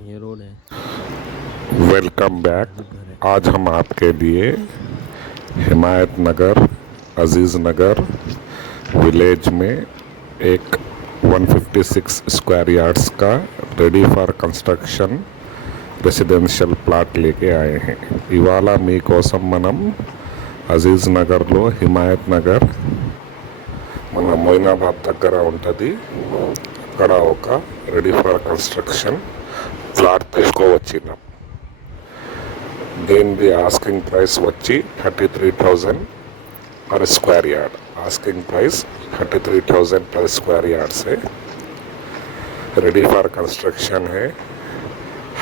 ये रोड है। Welcome back. घर है। आज हम आपके लिए हिमायत नगर अजीज़ नगर विलेज में एक 156 स्क्वायर यार्ड्स का ready for construction residential plot లేకే ఆए हैं ఇవాళ మీకోసం మనం అజీజ్ నగర్లో హిమాయత్ నగర్ మన మొయినాబాద్ దగ్గర ఉంటుంది. అక్కడ ఒక రెడీ ఫర్ కన్స్ట్రక్షన్ ప్లాట్ తీసుకోవచ్చినాం. దీనిది ఆస్కింగ్ ప్రైస్ వచ్చి 33,000 पर स्क्वायर यार्ड. आस्किंग प्राइस 33,000 पर स्क्वायर यार्ड से रेडी फॉर कंस्ट्रक्शन है.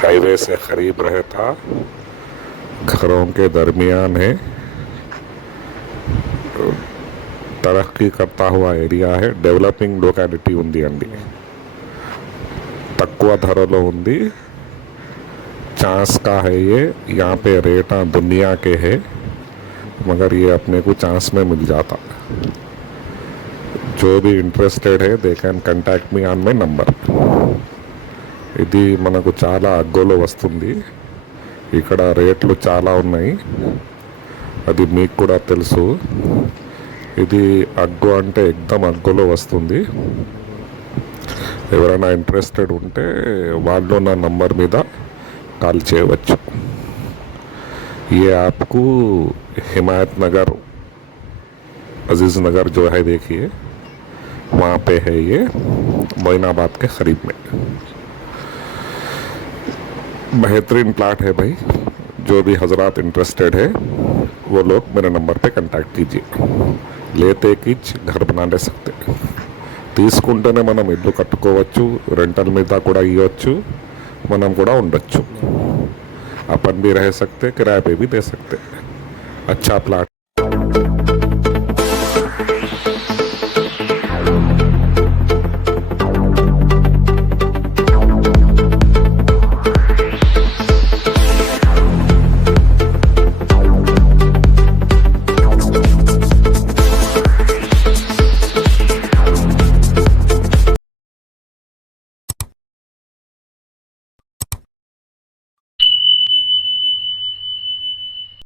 हाईवे से करीब रहता, घरों के दरमियान है, तरक्की करता हुआ एरिया है. डेवलपिंग लोकेलिटी ఉంది అండి. తక్కువ ధరలో ఉంది. चांस का है ये. यहाँ पे रेट दुनिया के है, मगर ये अपने को चांस में मिल जाता. जो भी इंटरेस्टेड है they can contact me on my number. ఇది మనకు చాలా అగ్గోలో వస్తుంది. ఇక్కడ రేట్లు చాలా ఉన్నాయి, అది మీకు కూడా తెలుసు. ఇది అగ్గో అంటే ఎక్దమ్ అగ్గోలో వస్తుంది. ఎవరైనా ఇంట్రెస్టెడ్ ఉంటే వాళ్ళు నా నంబర్ మీద కాల్ చేయవచ్చు. ये आपको हिमायत नगर अजीज़ नगर जो है देखिए वहाँ पे है. ये मोइनाबाद के करीब में बेहतरीन प्लाट है भाई. जो भी हजरात इंटरेस्टेड है वो लोग मेरे नंबर पे कांटेक्ट कीजिए. లేతే కిచ్ घर बना ले सकते. తీసుకుంటేనే మనం ఇల్లు కట్టుకోవచ్చు, రెంటల్ మీద కూడా ఇవ్వచ్చు, మనం కూడా ఉండొచ్చు. अपन भी रह सकते, किराए पे भी दे सकते. अच्छा प्लाट